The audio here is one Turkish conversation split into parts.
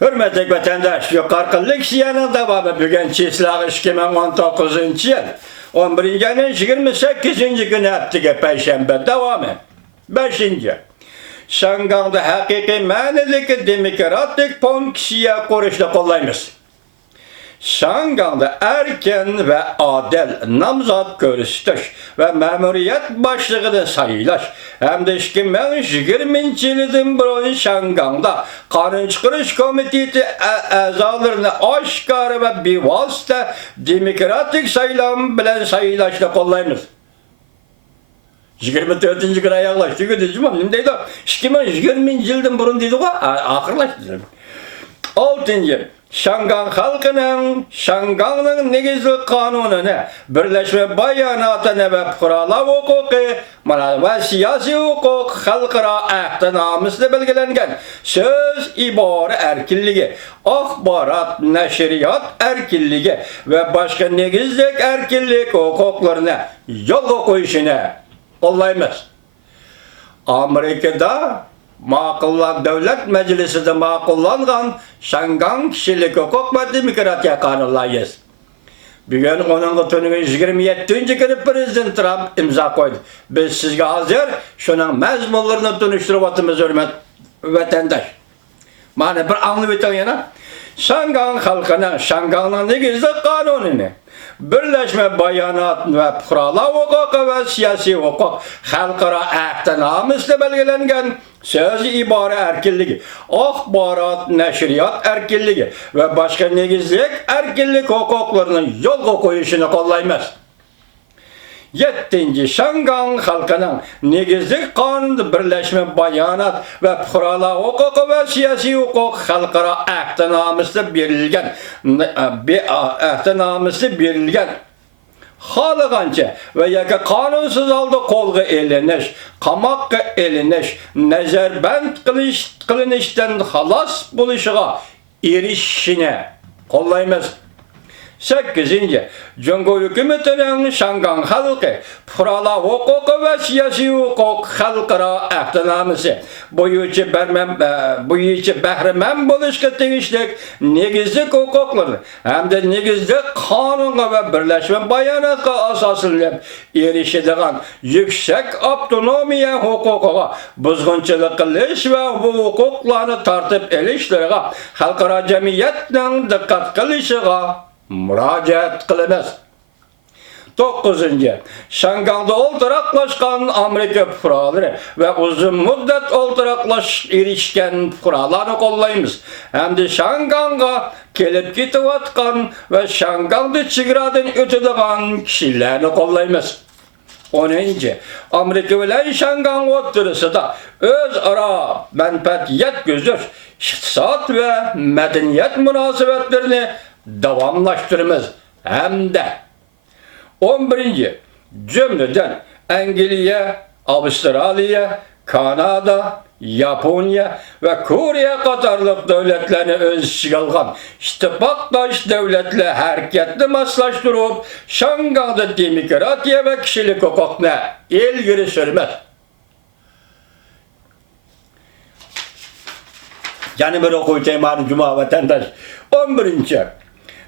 Hürmetli vatandaş, yukarılı kişiyenin devamı bugün çislağ 2019 yıl 11. ayın 28. günü haftaga Perşembe devamı. 5. Şanganda hakiki manideki demokratik pon kişiye kuruşla kollayımız. Şanganda erken ve adil namzat görüştüş ve memuriyet başlığını sayılaş. Hem de 2020 yılından beri Şanganda Kanun Çıkarış Komiteti azalarını aşkarı ve bir vasıta demokratik sayılan bilen sayılaşla kollayımız. 24. güne yaklaştı. Şimdi deydi, 2020 yıldan burun deydi o, ahırlaştı. 6. Şangan halkının, Şangan'ın negizli kanununu, Birleşme Bayanatını ve Kurala hukuku, ve siyasi hukuk, halkara ahtinamızda belgelengen söz, ibare erkinliği, akbarat, neşriyat erkinliği ve başka negizlik erkinlik hukuklarını yol koyuşunu kollayımız. Amerika'da devlet meclisinde makullangan Şangan kişilik hukuk ve demokratiya kanunlayız. Bugün onun günü 27. günü Prezident Trump imza koydu. Biz sizge hazır şunun mezmunlarını tunuşturup atımız hürmet vatandaş. Mane bir anlı biten yana. Şangan halkının, Şangan'ın negizli kanununu, Birleşme Bayanat ve Kurala hukuku ve siyasi hukuk, halkara ahtinamızda belgelengen söz, ibare erkinliği, akbarat, neşriyat erkinliği ve başka negizlik erkinlik hukuklarının yol koyuşunu kollayımız. 7. Şangan halkının negizlik kanunu, Birleşme Bayanat ve Kurala hukuku ve siyasi hukuk halkara ahtinamızda berilgen halıganca ve yaka kanunsuz aldı kolga eliniş, kamakka eliniş, nezarband kılınıştan halas buluşuğa erişine kollayımız. 8. Cumhur hükümetinin Şangan halkı, Kurala hukuku ve siyasi hukuk halkara ahtinamızı boyucu behremen buluşka tegişlik negizlik hukukları hem de negizlik kanuna ve Birleşme Bayanatı asasını erişidiğen yüksek otonomiya hukukuğa buzgunçılık kılış ve bu hukuklarını tartıp eliştirge halkara cemiyetten dikkat kılışıga müracaat kılınız. 9. Şangan'da oltaraklaşkan Amerika fuqaraları ve uzun müddet erişken fuqaralarını kollayımız. Hem de Şangan'a kelip gitivatkan ve Şangan'da çigiradan ötüdüğün kişilerini kollayımız. 10. Amerika ile Şangan oturısı da öz ara menfaatiyet gözür, iktisat ve medeniyet münasebetlerini devamlaştırmamız hem de 11. Cümleden İngiltere, Avustralya, Kanada, Japonya ve Kore kadarlık devletlerini öz içine algan ittifakdaş devletle hareketli maslaştırıp Şangan'da demokratiya ve kişilik hukukuna ilgili sürmez. Yani bir okuyacağım Cuma vatandaş. 11.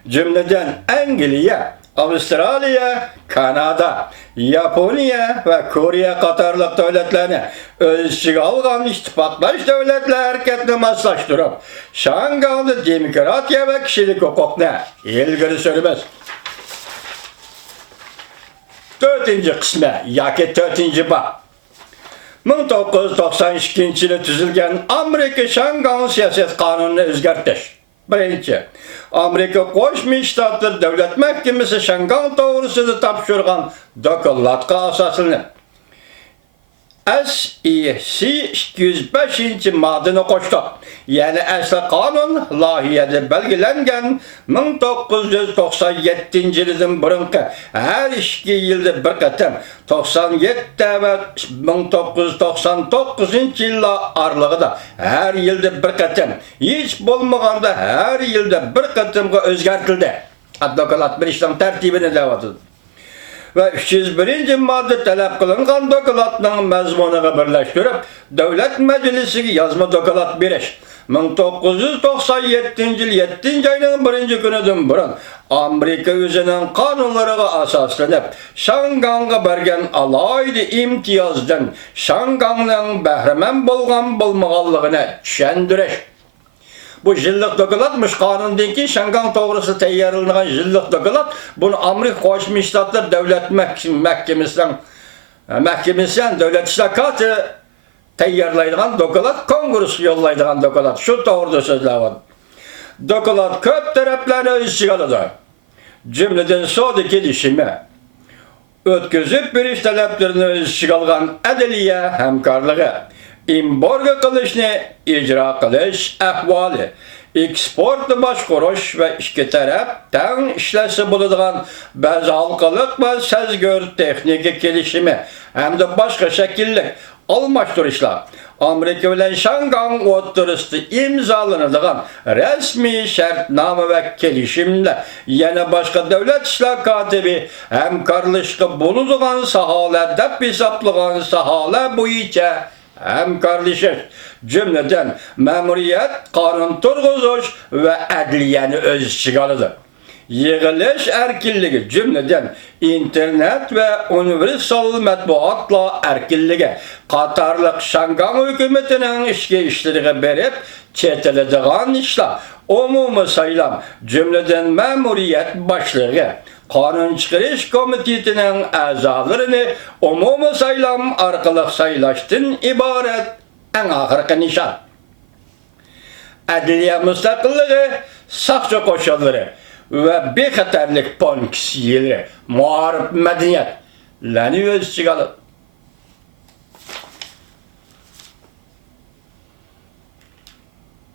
Cümleden İngiltere, Avustralya, Kanada, Japonya ve Kore kadarlık devletlerini öz içine algan ittifakdaş devletler hareketini maslaştırıp Şangan'da demokratiya ve kişilik hukukuna ilgili sürmez. 4. kısmı, yaki 4. bab. 1992 yılı tüzülgen Amerika Şangan siyaset kanununu özgertiş. 1. Amerika Koşmuş Ştatlar Devlet Mahkemesi Şangan doğrusunu tapşırgan dokulatqa asasını SEC 205. maddını koştu. Yani asli kanun layihede belgelengen 1997 yıldan burunki her 2 yılda bir qatam 97 ve 1999 yıllar aralığında her yılda bir qatam hiç bolmaganda her yılda bir qatamga özgertildi. Dokulat bir işlem tertibini devatı. ve 301. madde talep kılıngan dokulatның mazmununu birleştirip Devlet Meclisi'ne yazma dokulat beriş. 1997 yıl 7. ayının 1. günüdün burun Amerika özünün kanunlarına asaslanıp Şangang'a bergen alaydı imtiyazdan Şangang'ın behremen bolgan bolmağallığını düşendiriş. Bu jillik dokulatmış kanundan ki Şangang doğrusu teyyarlanan jillik dokulat bunu Amerika Koşmuş Ştatlar Devlet Mahkemesi'nden Devlet İştakatı teyyarlaydıgan dokulat, Kongresi yollaydıgan dokulat. Şu doğruda sözler var. Dokulat köp taraflarına öz çıkarıdı. Cümleden soğudu gelişimi. Ötközüp bir iş taleplerini öz çıkarılan adliye hemkarlığı. İmborga kılışını icra kılış ahvali. Eksportu başkuruş ve iki taraf ten işlesi bulunduğun bazı halkalık ve sezgör teknik gelişimi hem de başka şekillik almashtırışlar. Amerika bilen Şangang oturuştu imzalanıdığan resmi şartname ve kelişimle yana başka devlet işler katibi hemkarlışkı bulunduğun sahalar dep hesaplagan sahalar boyunca hemkarlışır. Cümleden memuriyet, kanun turguzuş ve adliyeni öz çıkarıdır. Yığılış erkinliği cümleden internet ve universal matbuatla erkinliği Katarlık Şangang hükümetinin işki işleri berip çetelediğin işler umumi sayılam cümleden memuriyet başlığı Kanun çıkarış komitetinin azalarını umumi sayılam arkalık sayılaştın ibaret en ahırkı nişan. Adliye müstakilliği, sakçı koşulları ve bir xatarlik ponksiyeli, muharip medeniyet, lani öz çıkalı.